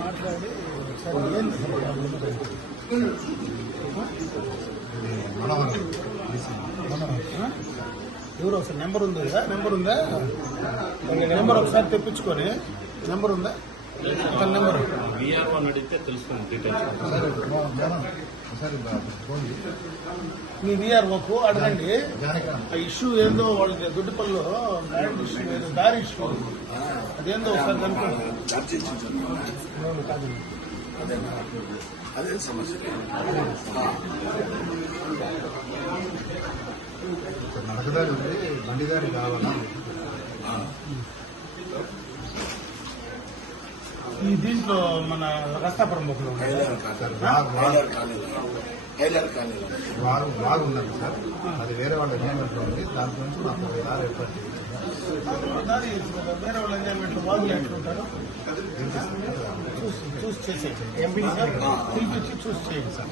మాట్లాడి ఎవరు ఒకసారి నెంబర్ ఉంది కదా నెంబర్ ఒకసారి తెప్పించుకొని నెంబర్ ఉందా నెంబర్ అడిగితే తెలుస్తుంది డీటెయిల్స్. మీ విఆర్ఓకు అడగండి ఆ ఇష్యూ ఏందో వాళ్ళకి దుడ్డిపల్లిలో ల్యాండ్ ఇష్యూ ఏదో దారి ఇష్యూ అదేందో ఒకసారి కనుక్కోండి. అదే సమస్య. నడకదారి ఉంది, బండిదారి కావాలా? ఈ దీంట్లో మన రస్తాపురం బొక్కలో వారు ఉన్నారు సార్, అది వేరే వాళ్ళ ఎంజాయ్మెంట్ ఉంది. దాని గురించి మాకు దారి ఏర్పాటు చేయాలి. వేరే వాళ్ళ ఎంజాయ్మెంట్ వాళ్ళు ఎట్లుంటారు చూసి చేసేయండి. పిలిపించి చూసి చేయండి సార్.